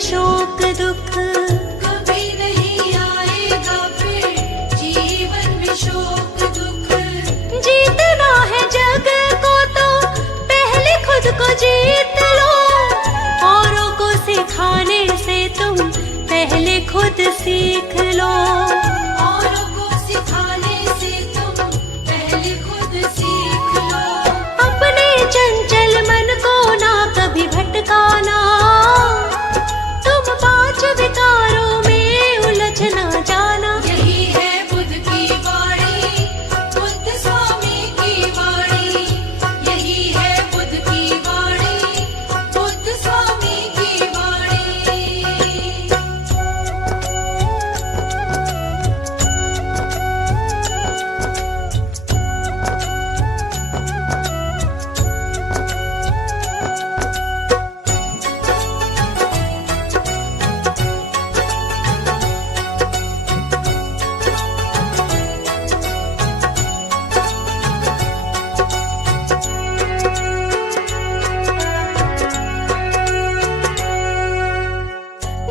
शोक दुख, कभी नहीं आएगा फिर जीवन में शोक दुख। जीतना है जग को तो पहले खुद को जीत लो, औरों को सिखाने से तुम पहले खुद सीख लो। औरों को सिखाने से तुम पहले खुद सीख लो। अपने चंचल मन को ना कभी भटकाना, तुम पांच विकारों में उलझ ना जाना। यही है बुद्ध की वाणी, बुद्ध स्वामी की वाणी। यही है बुद्ध की वाणी, बुद्ध स्वामी की वाणी।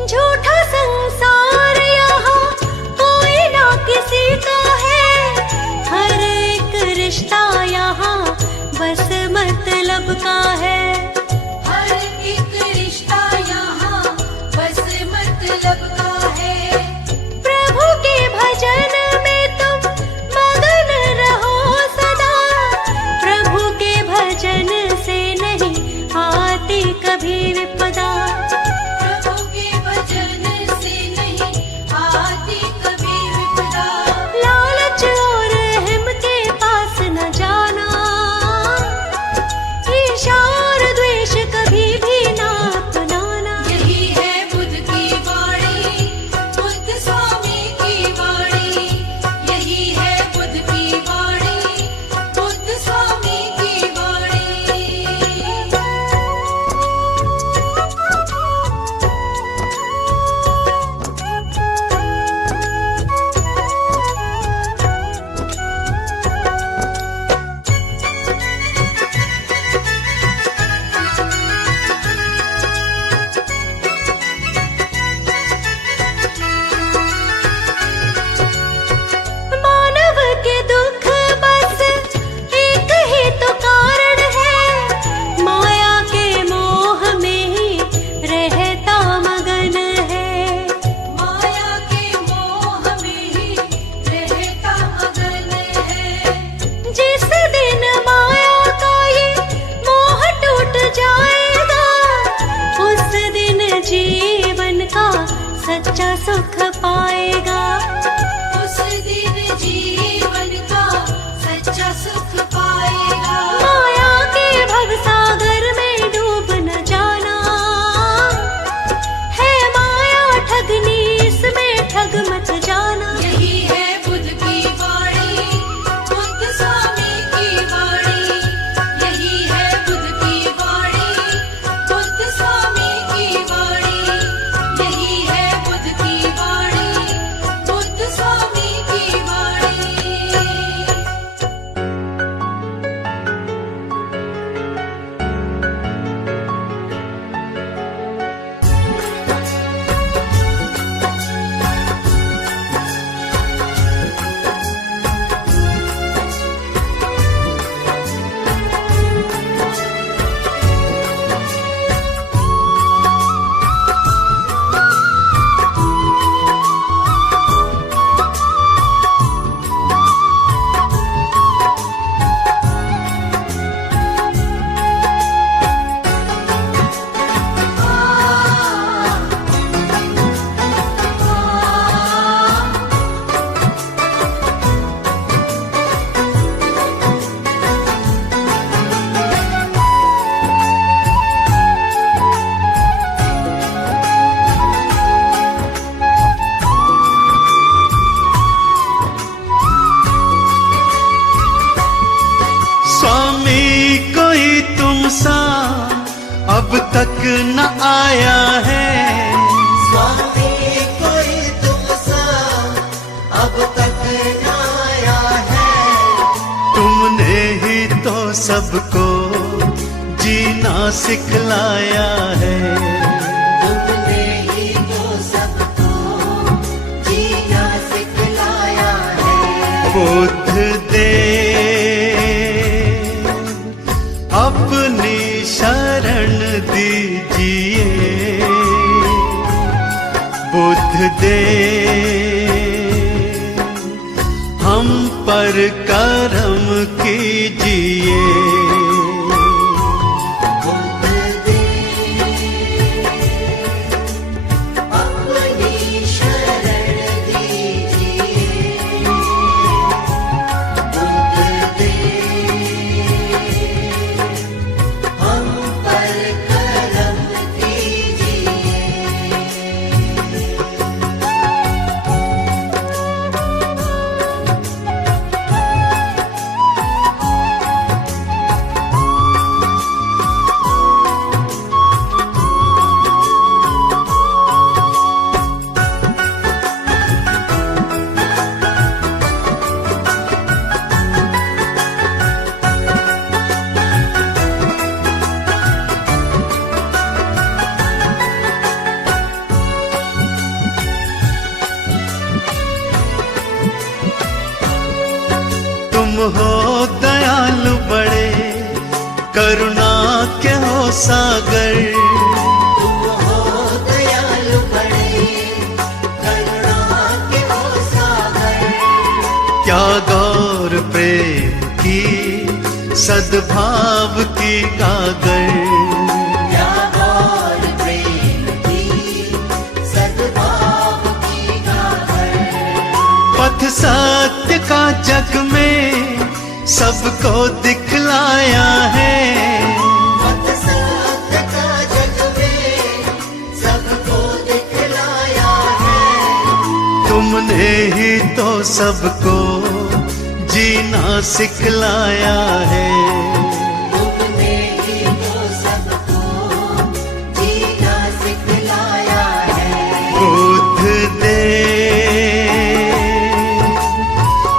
झूठा संसार यहाँ कोई ना किसी का है, हर एक रिश्ता यहाँ बस मतलब का है। हर एक रिश्ता यहाँ बस मतलब का है। प्रभु के भजन में तुम मगन रहो सदा, प्रभु के भजन से नहीं आती कभी विपदा। प्रभु के भजन से नहीं आती कभी विपदा। लालच और अहम के पास न जाना, ईर्ष्या और द्वेष कभी भी ना अपनाना। यही है बुद्ध की वाणी, बुद्ध स्वामी की वाणी। यही है बुद्ध की वाणी, बुद्ध स्वामी की वाणी। मानव के दुख बस एक ही तो कारण है, माया के मोह में ही रहता मगन है। माया के मोह में ही रहता मगन है। जिस दिन माया का ये मोह टूट जाएगा, उस दिन जीवन का सच्चा सुख पाएगा। उस दिन जीवन का सच्चा सुख पाएगा। माया के भवसागर में डूब न जाना, है माया ठगनी इसमें ठग मत जाना। यही है बुद्ध की वाणी, बुद्ध स्वामी की वाणी। यही है बुद्ध की वाणी, बुद्ध स्वामी की वाणी। यही है बुद्ध की वाणी, बुद्ध स्वामी की वाणी। अब तक न आया है। स्वामी कोई तुमसा अब तक न आया है। तुमने ही तो सबको जीना सिखलाया है। तुमने बुद्ध दे हम पर करम कीजिए। बुद्ध दे अपनी शरण दीजिए। बुद्ध दे हम पर करम कीजिए। तुम हो दयालु बड़े, करुणा के हो सागर। तुम हो दयालु बड़े, करुणा के हो सागर। त्याग और प्रेम की सद्भाव की गागर। त्याग और प्रेम की सद्भाव की गागर। पथ सत्य का जग में सबको दिखलाया है। पथ सत्य का जग में सबको दिखलाया है। तुमने ही तो सबको जीना सिखलाया है। तुमने ही तो सबको जीना सिखलाया है। बुद्ध दे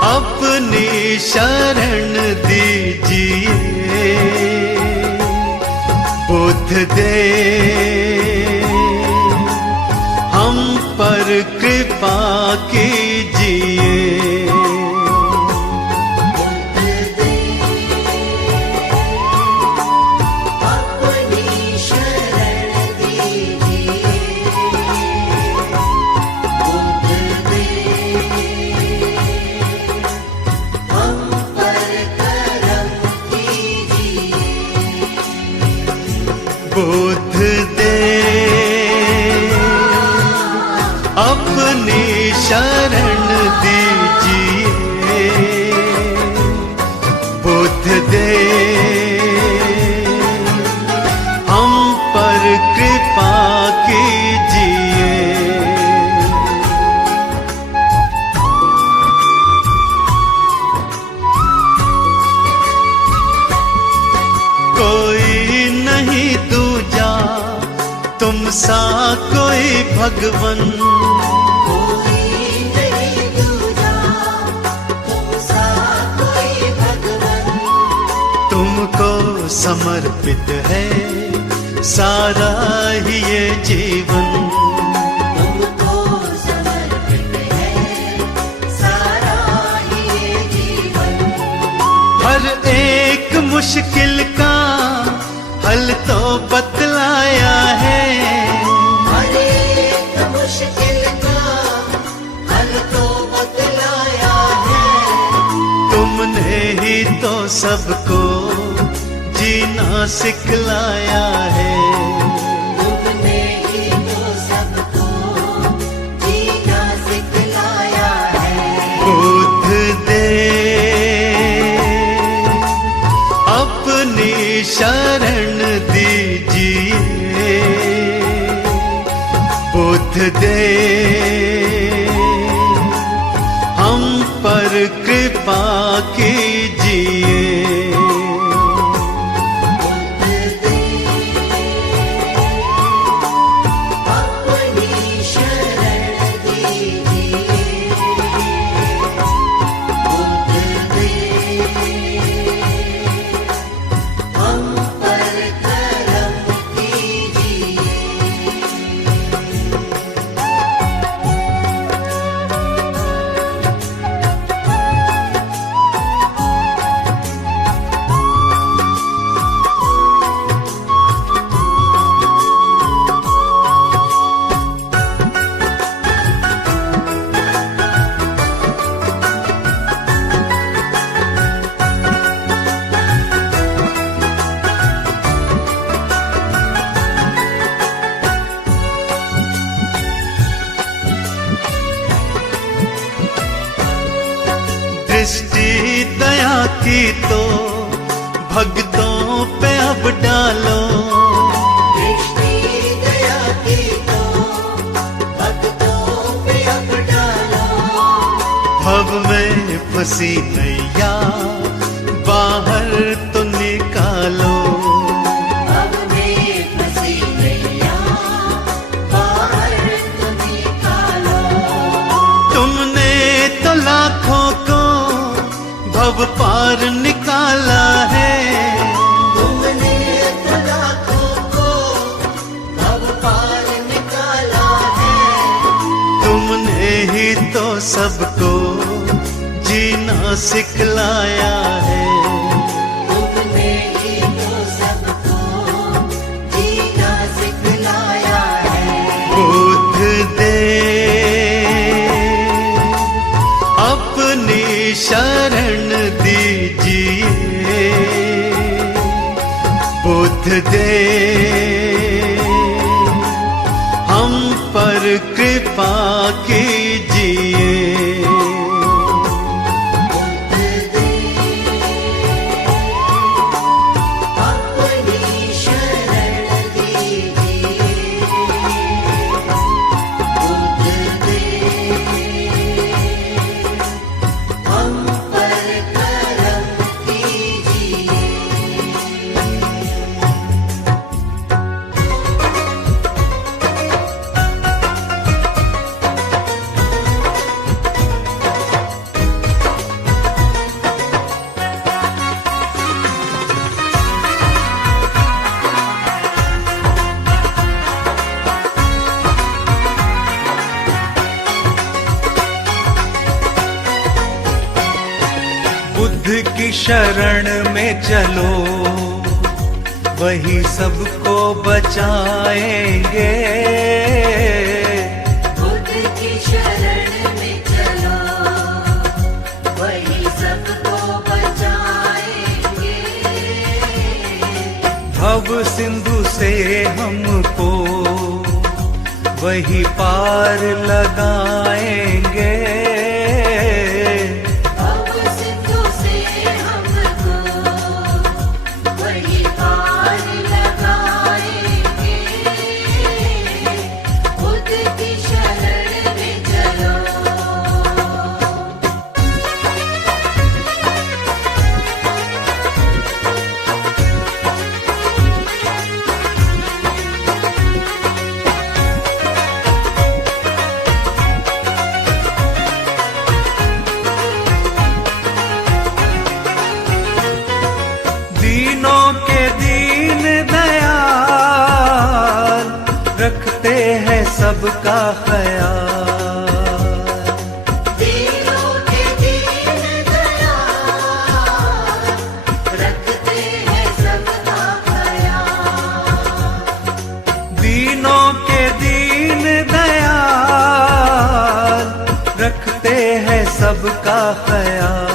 अपनी शरण दीजिए। बुद्ध दे हम पर कृपा कीजिए। बुद्ध दे अपनी शरण दीजिए। बुद्ध दे हम पर करम कीजिए। बुद्ध दे अपनी शरण दीजिए। बुद्ध दे हम पर कृपा कीजिए। कोई नहीं दूजा तुम सा कोई भगवन। कोई नहीं दूजा तुम सा कोई भगवन। तुमको समर्पित है सारा ही ये जीवन। तुमको समर्पित है सारा ही ये जीवन। हर एक मुश्किल का हल तो बतलाया है। हर एक मुश्किल का हल तो बतलाया है। तुमने ही तो सबको जीना सिखलाया है। तुमने ही तो सबको जीना सिखलाया है। बुद्ध दे अपनी शरण दीजिए। बुद्ध दे हम पर कृपा कीजिए। बुद्ध दे अपनी शरण दीजिए। बुद्ध दे हम पर करम कीजिए। दृष्टि दया की तो भक्तों पे अब डालो। दृष्टि दया की तो भक्तों पे अब डालो। भव में फंसी नैया बाहर तो निकालो। अब में फंसी नैया बाहर तो निकालो। तुमने तो लाखों को भव पार निकाला है। तुमने तो लाखों को भव पार निकाला है। तुमने ही तो सबको जीना सिखलाया है। तुमने ही तो सबको जीना सिखलाया है। बुद्ध दे अपनी शरण दीजिए। बुद्ध दे हम पर कृपा कीजिए। अपनी शरण दीजिए। बुद्ध दे हम पर करम कीजिए। बुद्ध की शरण में चलो वही सबको बचाएंगे। बुद्ध की शरण में चलो वही सबको बचाएंगे। भव सिंधु से हमको वही पार लगाएंगे। अब सिंधु से हमको वही पार लगाएंगे। बुद्ध की शरण में चलो। दीनों के दीन दयाल रखते हैं सबका ख्याल। दीनों के दीन दयाल रखते हैं सबका ख्याल। दीनों के दीन दयाल रखते हैं सबका ख्याल।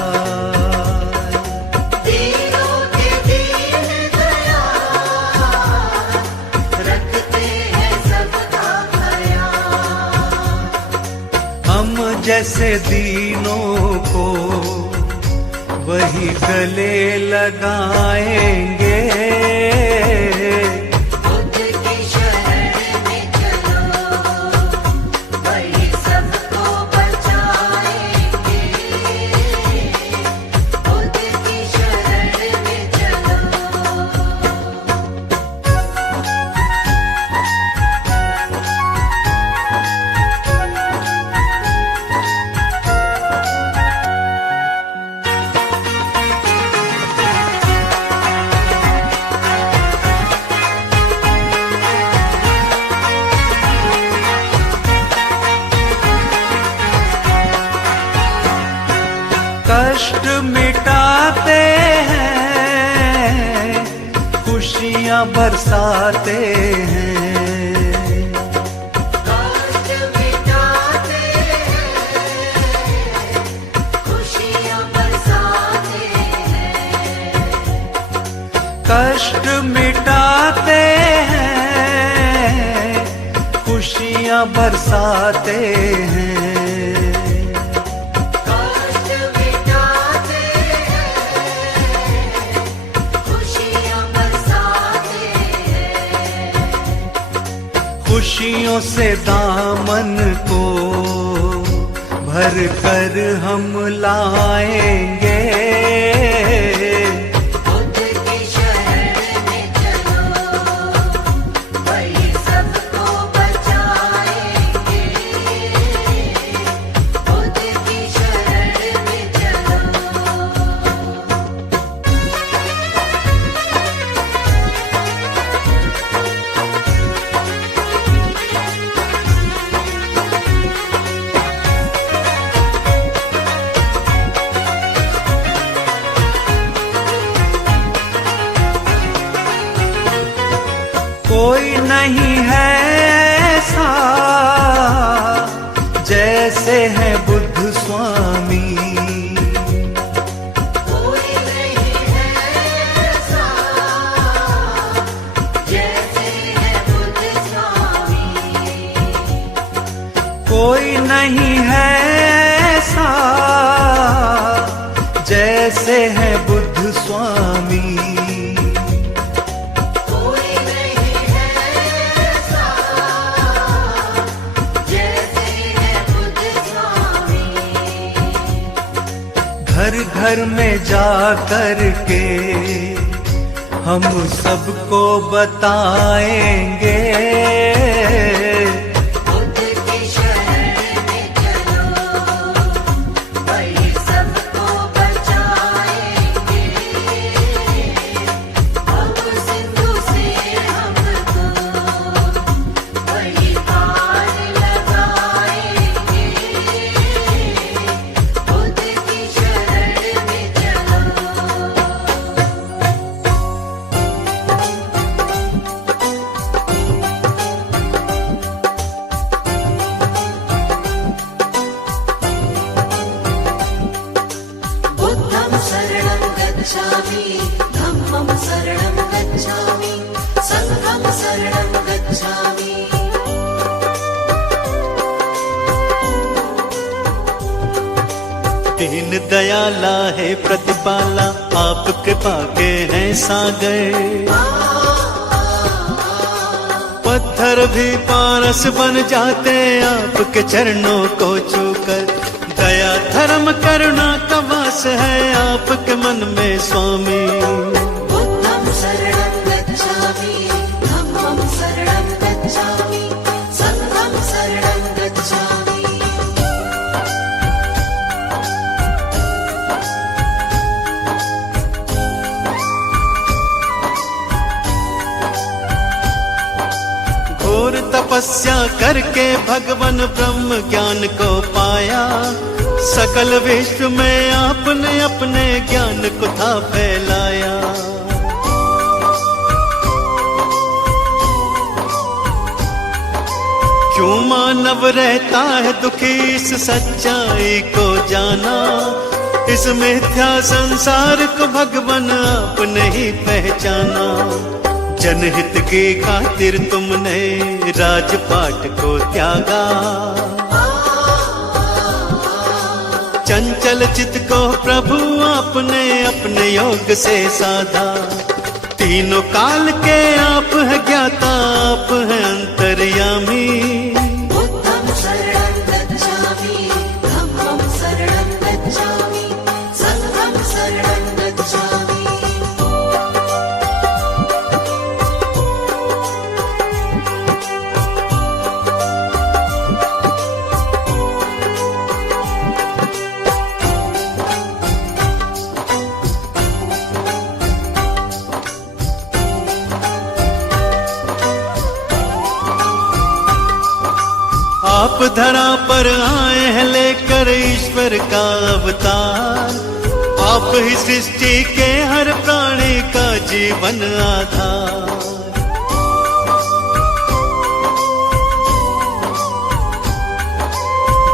दीनों के दीन दयाल रखते हैं सबका ख्याल। हम जैसे दीनों को वही गले लगाएंगे। बुद्ध की शरण में चलो वही सबको बचाएंगे। बुद्ध की शरण में चलो। कष्ट मिटाते हैं खुशियाँ बरसाते हैं। कष्ट मिटाते हैं खुशियाँ बरसाते हैं। कष्ट मिटाते हैं खुशियाँ बरसाते हैं। कष्ट मिटाते खुशियों से दामन को भर कर हम लाएंगे। बुद्ध की शरण में चलो, वही सबको बचाएंगे। बुद्ध की शरण में चलो। कोई नहीं है ऐसा जैसे है बुद्ध स्वामी। कोई नहीं है ऐसा जैसे है बुद्ध स्वामी। कोई नहीं है ऐसा जैसे है बुद्ध स्वामी। कोई नहीं है ऐसा जैसे है बुद्ध स्वामी। घर घर में जा कर के हम सबको बताएंगे। बुद्ध की शरण में चलो, वही सबको बचाएंगे। अब सिंधु से हमको वही पार लगाएंगे। बुद्ध की शरण में चलो। बुद्धं शरणं गच्छामि, धम्मं शरणं गच्छामि, संघं शरणं गच्छामि। दीन दयाला है प्रतिपाला, आप कृपा के हैं सागर। पत्थर भी पारस बन जाते आपके चरणों को छूकर। दया धर्म करुणा का वास है आपके मन में स्वामी। बुद्धं शरणं गच्छामि, धम्मं शरणं गच्छामि, संघं शरणं गच्छामि। घोर तपस्या करके भगवान ब्रह्म ज्ञान को पाया। सकल विश्व में आपने अपने ज्ञान को था फैलाया। क्यों मानव रहता है दुखी इस सच्चाई को जाना। इस मिथ्या संसार को भगवान आपने ही पहचाना। जनहित की खातिर तुमने राजपाट को त्यागा। चंचल चित को प्रभु आपने अपने योग से साधा। तीनों काल के आप है ज्ञाता, आप है अंतर्यामी। बुद्धं शरणं गच्छामि, धम्मं शरणं गच्छामि, संघं शरणं गच्छामि। आप धरा पर आए हैं लेकर ईश्वर का अवतार। आप ही सृष्टि के हर प्राणी का जीवन आधार।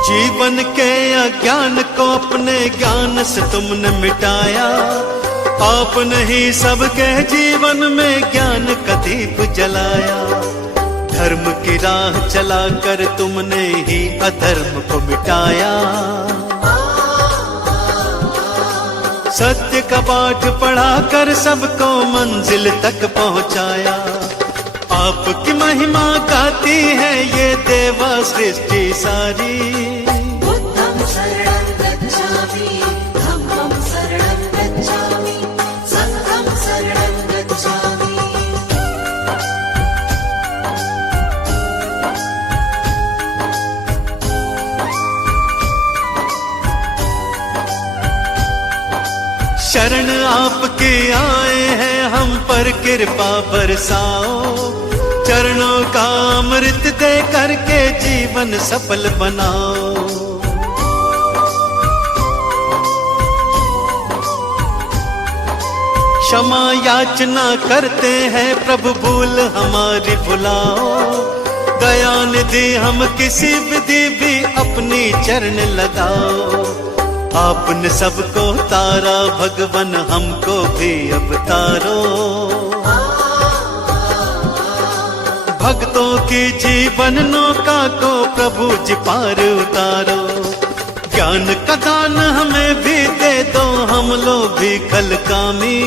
जीवन के अज्ञान को अपने ज्ञान से तुमने मिटाया। आपने ही सबके जीवन में ज्ञान का दीप जलाया। धर्म की राह चलाकर तुमने ही अधर्म को मिटाया। सत्य का पाठ पढ़ाकर सबको मंजिल तक पहुंचाया। आपकी महिमा गाती है ये देवा सृष्टि सारी। बुद्धं शरणं गच्छामि, धम्मं शरणं गच्छामि, संघं शरणं गच्छामि। शरण आपके आए हैं हम पर कृपा बरसाओ, चरणों का अमृत दे करके जीवन सफल बनाओ। क्षमा याचना करते हैं प्रभु भूल हमारी भुलाओ, दया निधि हम किसी विधि भी अपनी चरण लगाओ। आपने सबको तारा भगवन हमको भी अब तारो, भक्तों की जीवन नौका को प्रभु जी पार उतारो। ज्ञान का दान हमें भी दे दो, हम लोग भी कल कामी।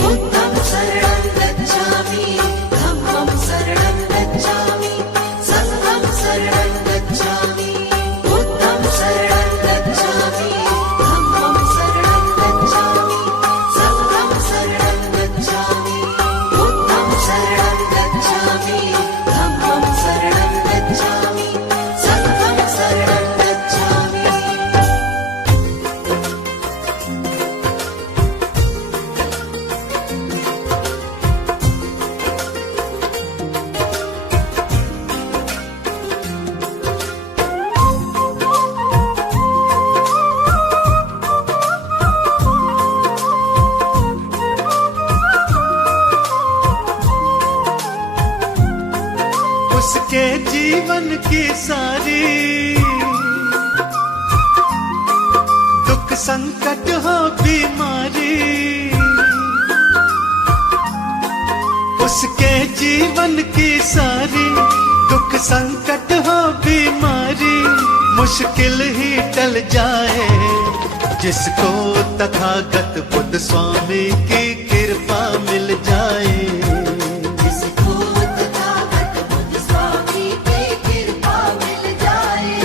बुद्धं शरणं गच्छामि, धम्मं शरणं गच्छामि, संघं शरणं गच्छामि। बुद्धं शरणं गच्छामि, धम्मं शरणं गच्छामि, संघं शरणं गच्छामि। बुद्धं शरणं गच्छामि, धम्मं शरणं गच्छामि, संघं शरणं गच्छामि। उसके जीवन की सारी दुख संकट हो बीमारी, उसके जीवन की सारी दुख संकट हो बीमारी, मुश्किल ही टल जाए जिसको तथागत बुद्ध स्वामी की कृपा मिल जाए। जिसको तथागत बुद्ध स्वामी की कृपा मिल जाए।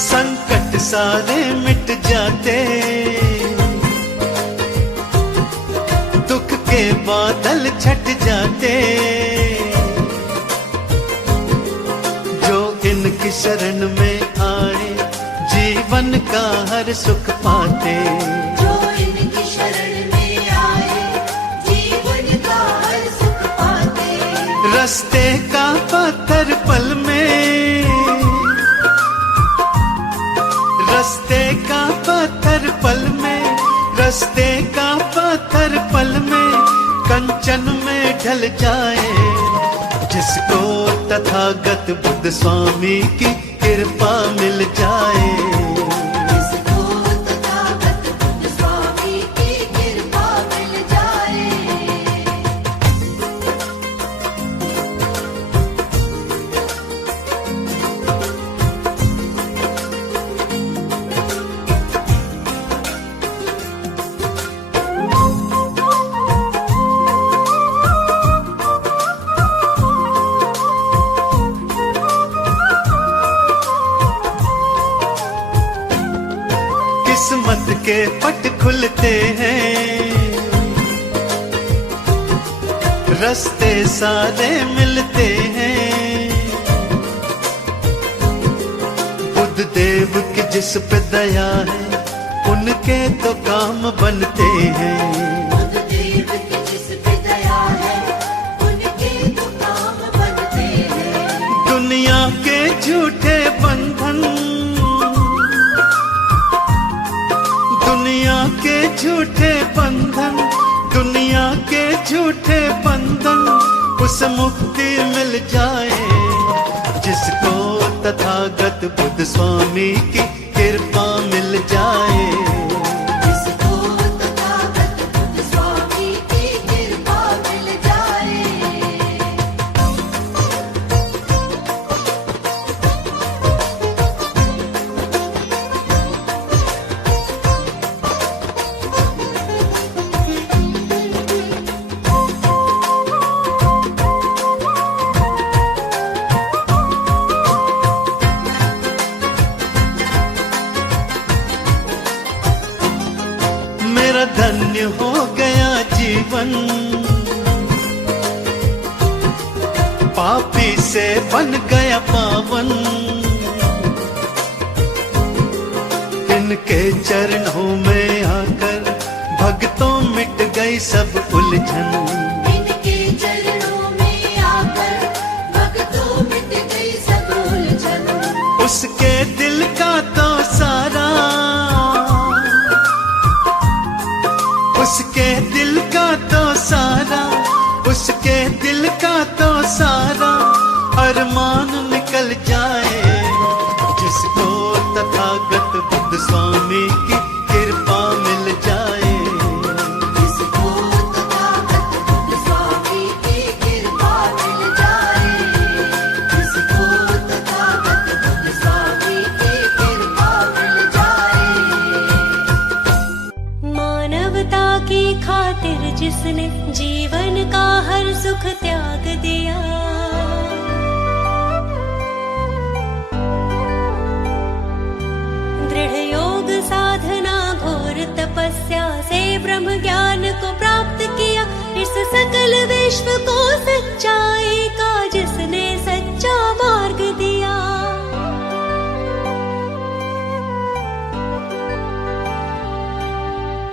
संकट सारे मिट जाते, दुख के बादल छट जाते, जो इनकी शरण में आए जीवन का हर सुख पाते। जो इनकी शरण में आए जीवन का हर सुख पाते। रास्ते का पत्थर पल में, रास्ते का पत्थर पल में, रास्ते का पत्थर पल में कंचन में ढल जाए। जिसको तथागत बुद्ध स्वामी की कृपा मिल जाए। जिसको तथागत बुद्ध स्वामी की कृपा मिल जाए। किस्मत के पट खुलते हैं, रास्ते सारे मिलते हैं। बुद्ध देव की जिस पे दया है उनके तो काम बनते हैं। बुद्ध देव की जिस पे दया है उनके तो काम बनते हैं। दुनिया के झूठे बंधन, दुनिया के झूठे बंधन, दुनिया के झूठे बंधन, उस मुक्ति मिल जाए। जिसको तथागत बुद्ध स्वामी की कृपा मिल जाए। जिसको तथागत बुद्ध स्वामी की कृपा मिल जाए। मेरा धन्य हो गया जीवन, पापी से बन गया पावन। इनके चरणों में आकर भक्तों मिट गई सब उलझन। इनके चरणों में आकर भक्तों मिट गई सब उलझन। उसके दिल का तो सारा, उसके दिल का तो सारा, उसके दिल का तो सारा अरमान निकल जाए। जिसको तथागत बुद्ध स्वामी की कृपा मिल जाए। जिसको तथागत बुद्ध स्वामी की कृपा मिल जाए। जिसको तथागत बुद्ध स्वामी की कृपा मिल जाए। मानवता की खातिर जिसने जीवन का हर सुख त्याग दिया, दृढ़ योग साधना घोर तपस्या से ब्रह्म ज्ञान को प्राप्त किया। इस सकल विश्व को सच्चाई का जिसने सच्चा मार्ग दिया।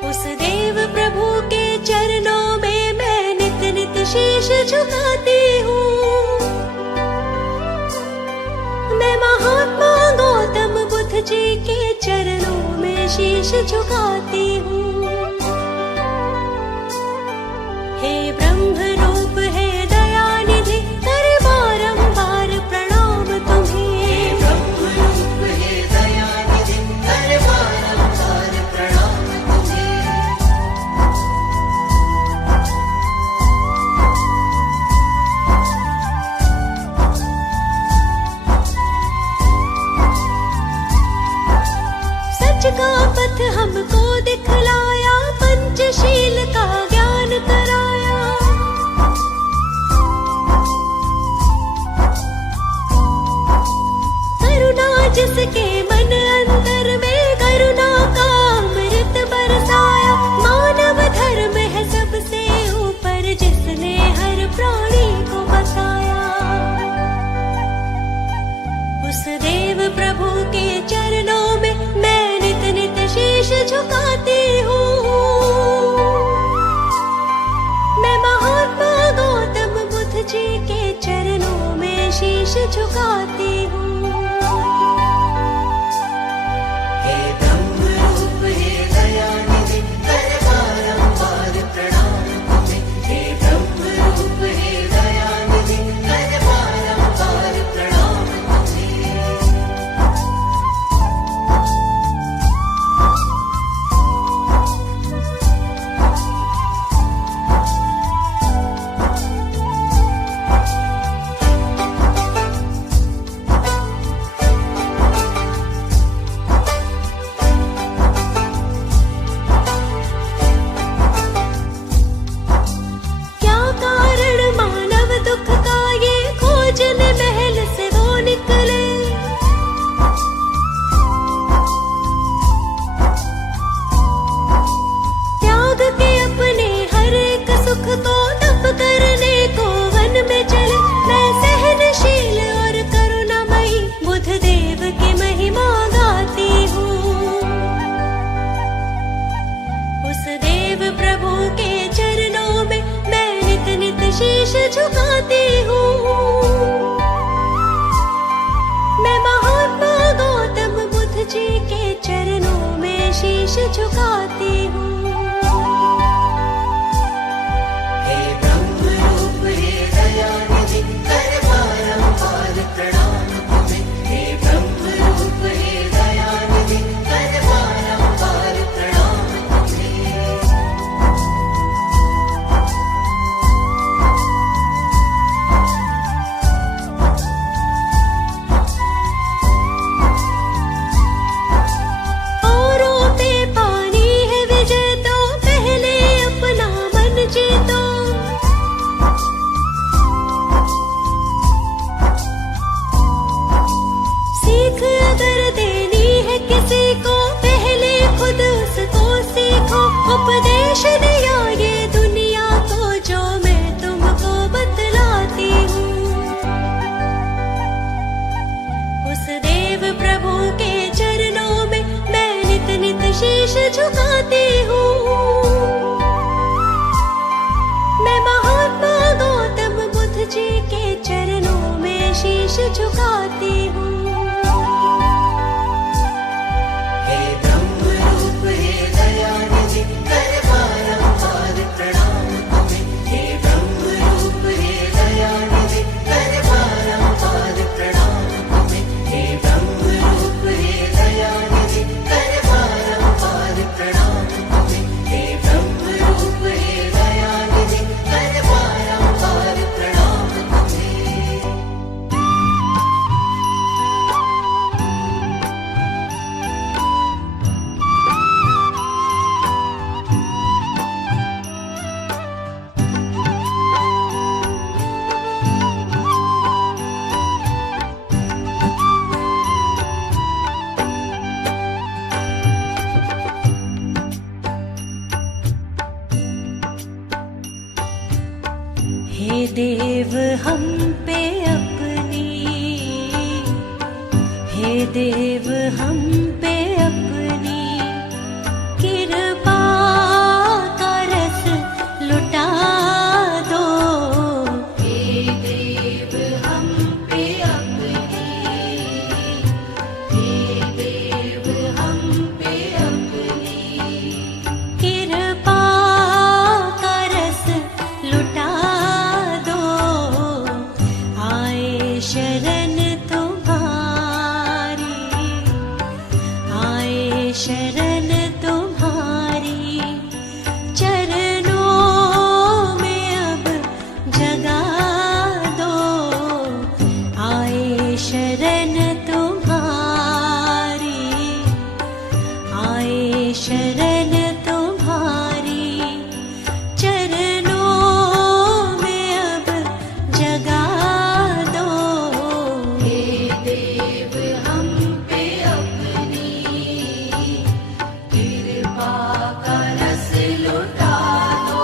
उस देव प्रभु के चरणों में मैं नित नित शीश झुकाती हूँ। मैं महात्मा गौतम बुद्ध जी के चरणों में शीश झुकाती हूँ। हे ब्रह्म रूप हे दयानिधि कर बारंबार प्रणाम तुम्हें। ब्रह्म रूप हे दयानिधि कर बारंबार प्रणाम तुम्हें। सच का पथ हमको दिखलाया, पंचशील का ज्ञान कराया। करुणा जिसके मन अंतर में करुणा का अमृत बरसाया। मानव धर्म है सबसे ऊपर जिसने हर प्राणी को बसाया। उस देव प्रभु के चरणों में मैं नित नित शीश झुकाती हूँ। मैं महात्मा गौतम बुद्ध जी के चरणों में शीश झुकाती हूँ। हे ब्रह्म रूप हे दयानिधि कर बारंबार प्रणाम तुम्हें। हे ब्रह्म रूप हे दयानिधि कर बारंबार प्रणाम तुम्हें। क्या कारण मानव दुख का ये खोजने महल से वो निकले। त्याग के अपने हर एक सुख को तप करने को वन में चले। मैं सहनशील और करुणामयी बुद्ध देव की महिमा गाती हूँ। उस देव प्रभु के चरणों में मैं नित नित शीश झुकाती हूँ। मैं महात्मा गौतम बुद्ध जी के चरणों में शीश झुकाती हूँ। हे ब्रह्म रूप हे दयानिधि कर बारंबार प्रणाम तुम्हें। हे उपदेश दिया ये दुनिया को जो मैं तुमको बतलाती हूँ। उस देव प्रभु के चरणों में मैं नित नित शीश झुकाती हूँ। मैं महात्मा गौतम बुद्ध जी के चरणों में शीश झुकाती हूँ। हे ब्रह्म रूप हे दयानिधि कर बारंबार प्रणाम तुम्हें। हे ब्रह्म रूप हे दयानिधि कर बारंबार प्रणाम तुम्हें। हे ब्रह्म रूप हे दयानिधि कर बारंबार प्रणाम तुम्हें। हे ब्रह्म रूप हे दयानिधि कर बारंबार प्रणाम तुम्हें। हे देव हम पे अपनी, हे देव हम पे अपनी कृपा का रस लुटा दो। हे देव हम पे अपनी, हे देव हम पे अपनी कृपा का रस लुटा दो। आए शरण तुम्हारी, आए शरण तुम्हारी चरणों में अब जगा दो। आए शरण तुम्हारी, आए शरण तुम्हारी चरणों में अब जगा दो। हे देव हम पे अपनी कृपा का रस लुटा दो।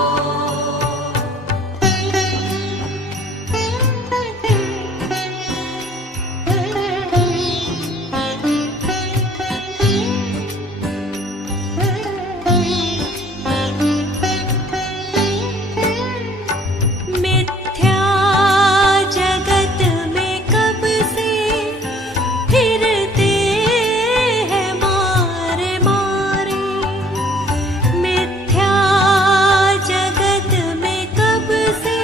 मिथ्या जगत में कब से फिरते हैं मारे मारे। मिथ्या जगत में कब से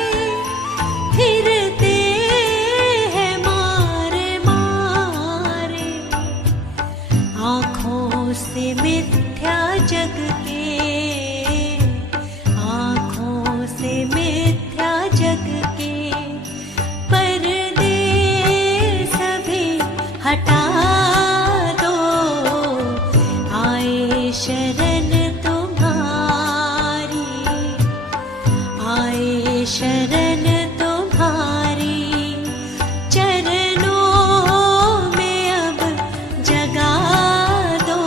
फिरते हैं मारे मारे। आँखों से मिथ्या जग के, आँखों से मिथ्या जग के पर्दे सभी हटा दो। आए शरण तुम्हारी, आए शरण तुम्हारी चरणों में अब जगा दो।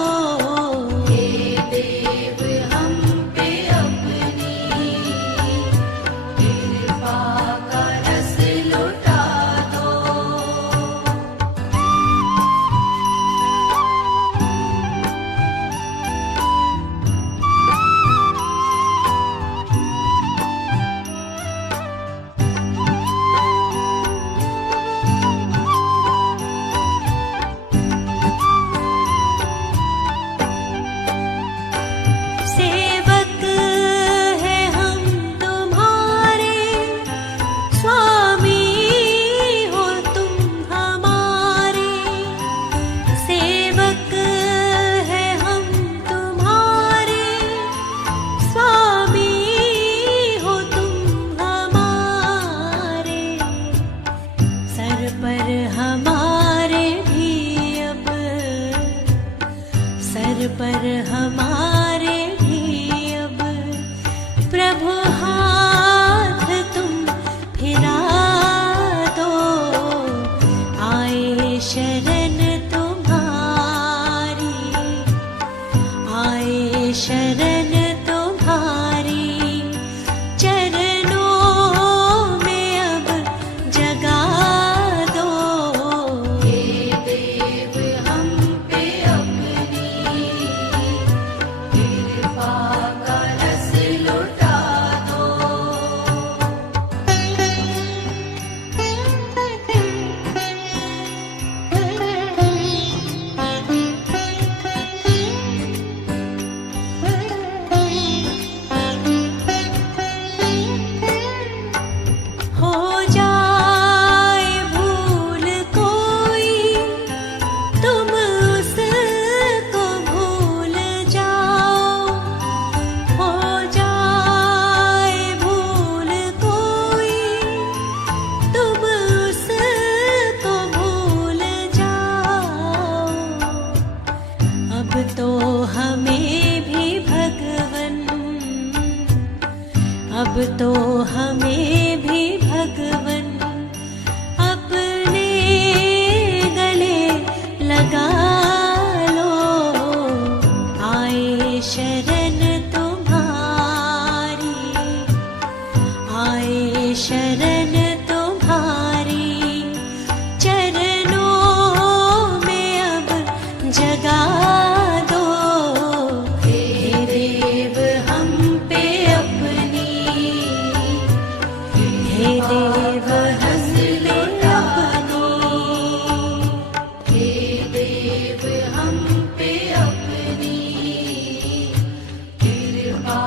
हे देव अब तो हमें भी भगवन अपने गले लगा लो, आए शरण तुम्हारी, आए शरण तुम्हारी, चरणों में अब जगा दो। हे देव हम पे अपनी, हे देव हम पे अपनी, हे देव हम पे अपनी कृपा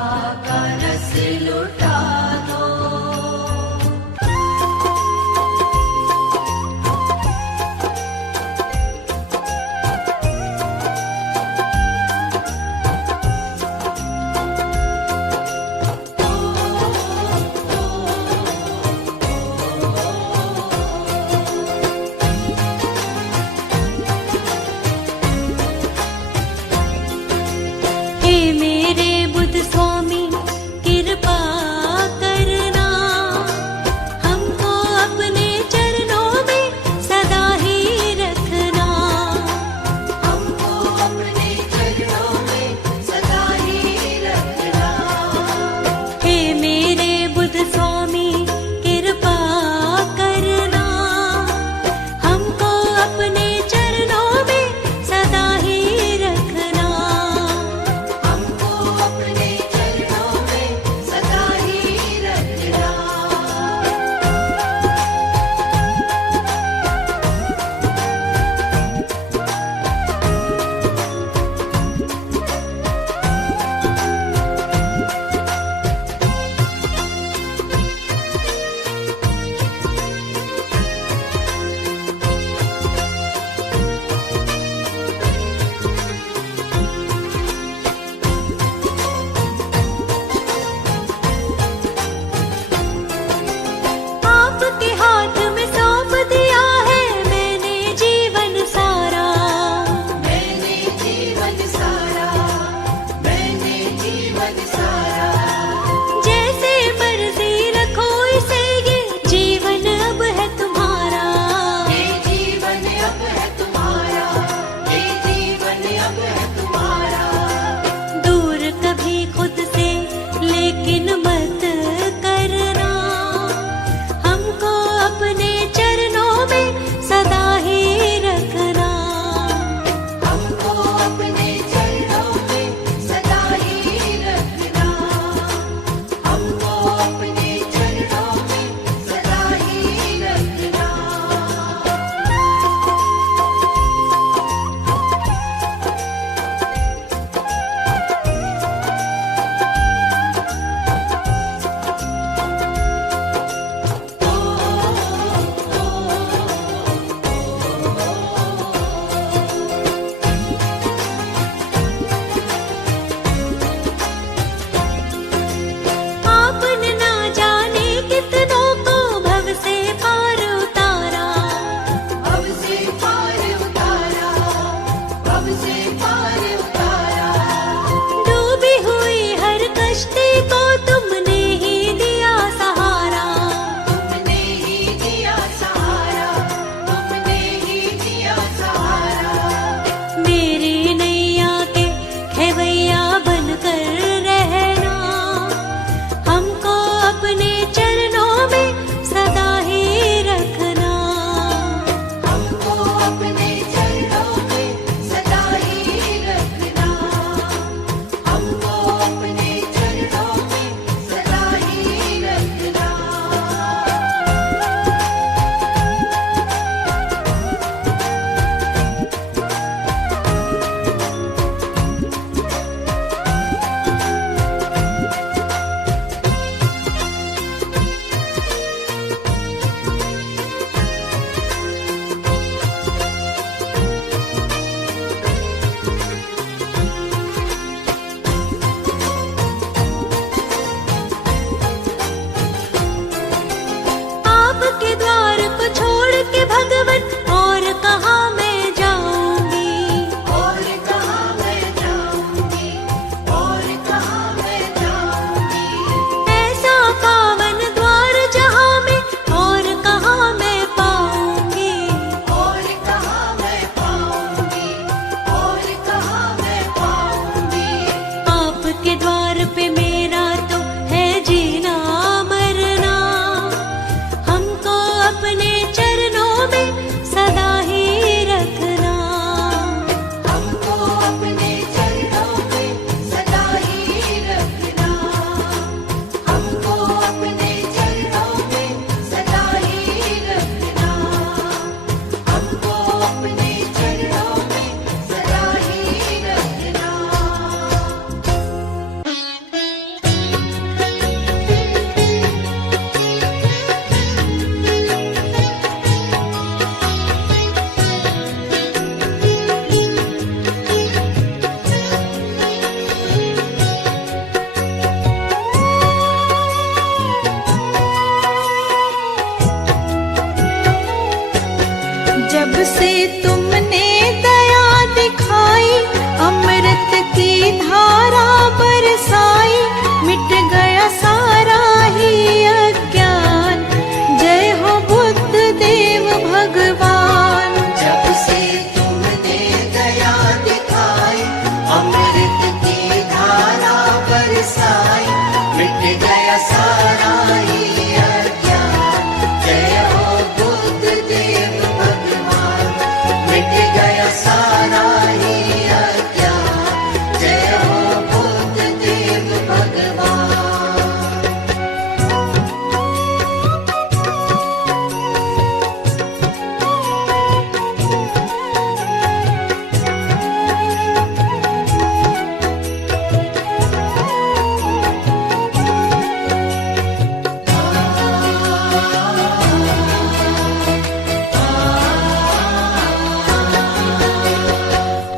का रस लुटा दो। हे मेरे बुद्ध स्वामी कृपा करना, हमको अपने चरणों में सदा ही रखना, हमको अपने चरणों में सदा ही रखना। हे मेरे बुद्ध स्वामी कृपा करना, हमको अपने चरणों में सदा ही रखना, हमको अपने चरणों में सदा ही रखना। आपके हाथ में सौंप दिया है मैंने जीवन सारा, मैंने जीवन सारा, मैंने जीवन सारा। जैसे मर्जी रखो इसे, ये जीवन अब है तुम्हारा, ये जीवन अब है तुम्हारा, ये जीवन अब है तुम्हारा। दूर कभी खुद से लेकिन मत करना, हमको अपने चरणों में सदा ही रखना, हमको अपने चरणों में सदा ही रखना। आपके द्वार पे मेरा तो है जीना मरना, हमको अपने चरणों में सदा ही रखना। हमको अपने चरणों में सदा ही रखना, हमको अपने चरणों में सदा ही रखना, हमको अपने चरणों में सदा ही रखना। जब से तुमने दया दिखाई, अमृत की धारा बरसाई, मिट गया सारा ही अज्ञान। जय हो बुद्ध देव भगवान। जब से तुमने दया दिखाई, अमृत की धारा बरसाई, मिट गया सारा ही अज्ञान। जय हो बुद्ध देव भगवान, मिट गया सारा ही अज्ञान। जय हो बुद्ध देव भगवान।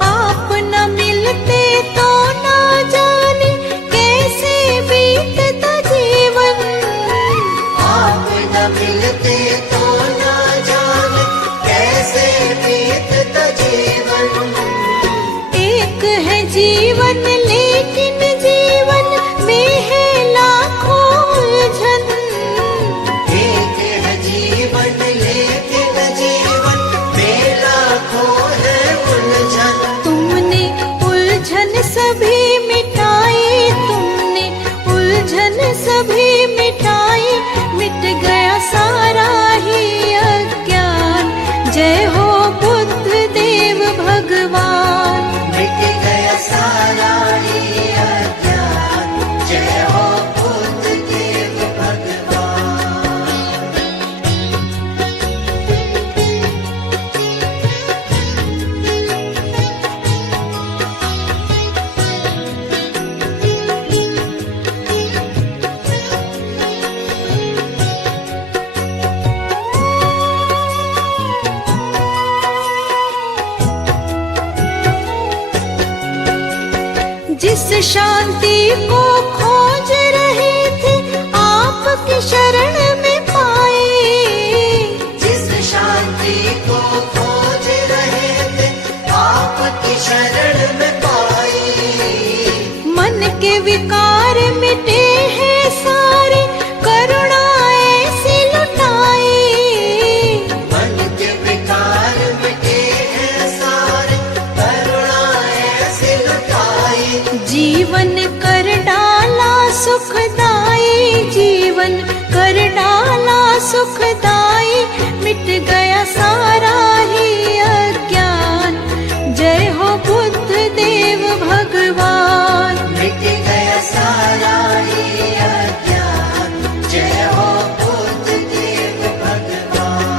आप न मिलते तो ना जाने कैसे बीतता जीवन। आप न मिलते तो ना जाने कैसे बीतता जीवन। एक है जीवन लेकिन जीवन में है लाखों उलझन। एक है जीवन लेकिन जीवन में लाखों है उलझन। तुमने उलझन सभी मिटाई, तुमने उलझन सभी मिटाई, मिट गया सारा ही अज्ञान। जय हो बुद्ध देव भगवान। मिट गया सारा ही अज्ञान। जय हो बुद्ध देव भगवान। जिस शांति को खोज रहे थे, आपकी शरण में पाए। जिस शांति को खोज रहे थे, आपकी शरण में पाई। मन के विकार मिटे हैं सारे, करुणा ऐसी लुटाई। मन के विकार मिटे हैं सारे, करुणा ऐसी लुटाई। जीवन कर डाला सुखदाई, जीवन कर डाला सुखदाई, मिट गया सारा ही अज्ञान। जय हो बुद्ध देव भगवान। मिट गया सारा ही अज्ञान। जय हो बुद्ध देव भगवान।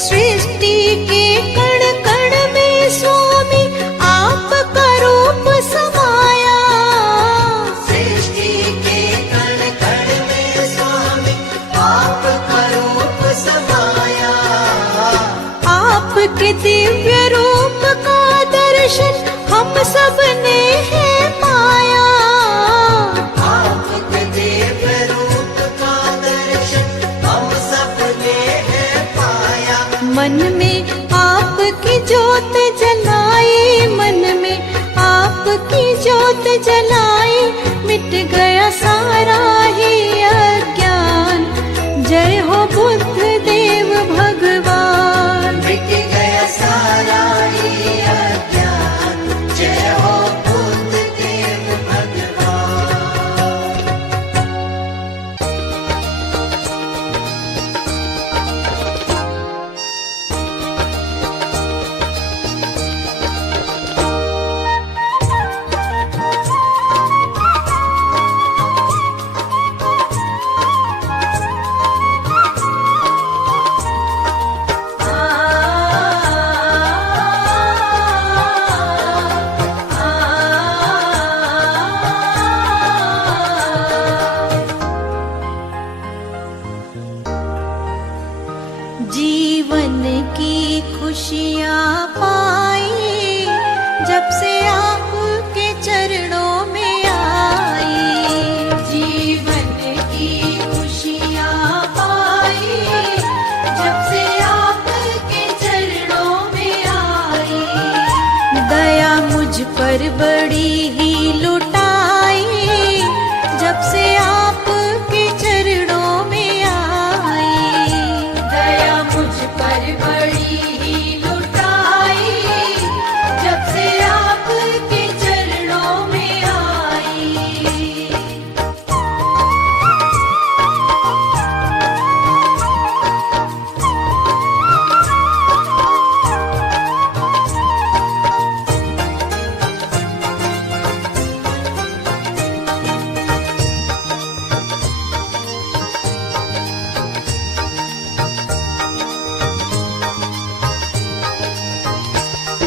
सृष्टि के कण कण में स्वामी आपका रूप समाया। सृष्टि के कण कण में स्वामी आपका रूप समाया। आपके दिव्य रूप का दर्शन हम सब ने है पाया। आपके दिव्य रूप का दर्शन हम सब ने है मन में आपकी ज्योत जलाई, मन में आपकी ज्योत जलाई, मिट गया सारा ही अज्ञान। जय हो बुद्ध देव भगवान। मिट गया सारा ही अज्ञान, जय हो बुद्ध देव भगवान। जीवन की खुशियाँ पाई जब से आपके चरणों में आई। जीवन की खुशियाँ पाई जब से आपके चरणों में आई। दया मुझ पर बड़ी ही लुटाई जब से आपके चरणों में आई। दया मुझ पर बड़ी ही लुटाई जब से आपके चरणों में आई।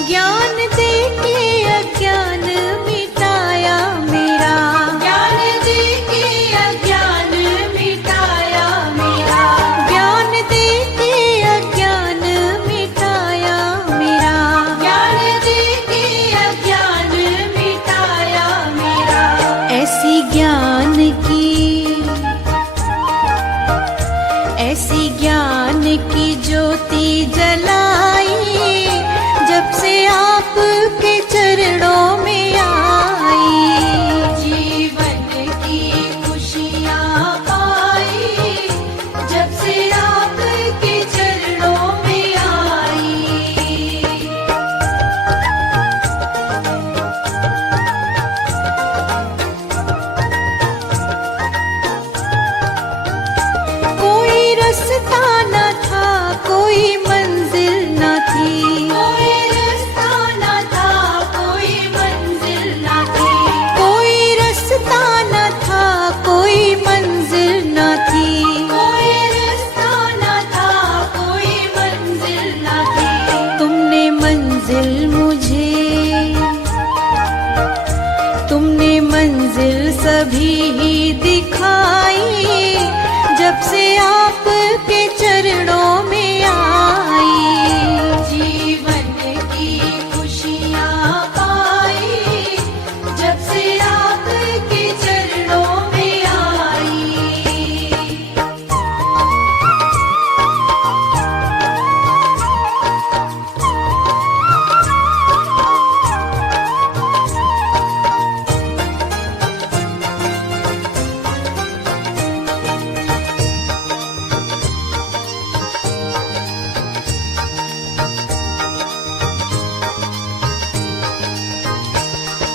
ज्ञान देके अज्ञान मिटाया मेरा, ज्ञान देके अज्ञान मिटाया मेरा। ज्ञान देके अज्ञान मिटाया मेरा। ज्ञान देके अज्ञान मिटाया मेरा। ऐसी ज्ञान की ज्योति जलाई जब से आपके चरणों में आई। जीवन की खुशियाँ पाई जब से आपके चरणों में आई। कोई रास्ता न था, कोई मंजिल न थी, कोई रास्ता न था, कोई मंजिल न थी। कोई रास्ता न था, कोई मंजिल न थी। कोई रास्ता न था, कोई मंजिल न थी। तुमने मंजिल सभी ही दिखाई जब से आपके चरणों में आई। जीवन की खुशियाँ पाई जब से आपके चरणों में आई।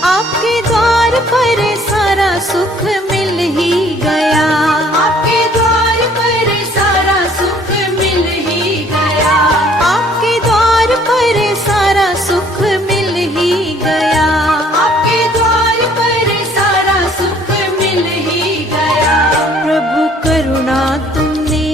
आपके द्वार पर सारा सुख मिल ही गया। आपके द्वार पर सारा सुख मिल ही गया। आपके द्वार पर सारा सुख मिल ही गया। आपके द्वार पर सारा सुख मिल ही गया। प्रभु करुणा तुमने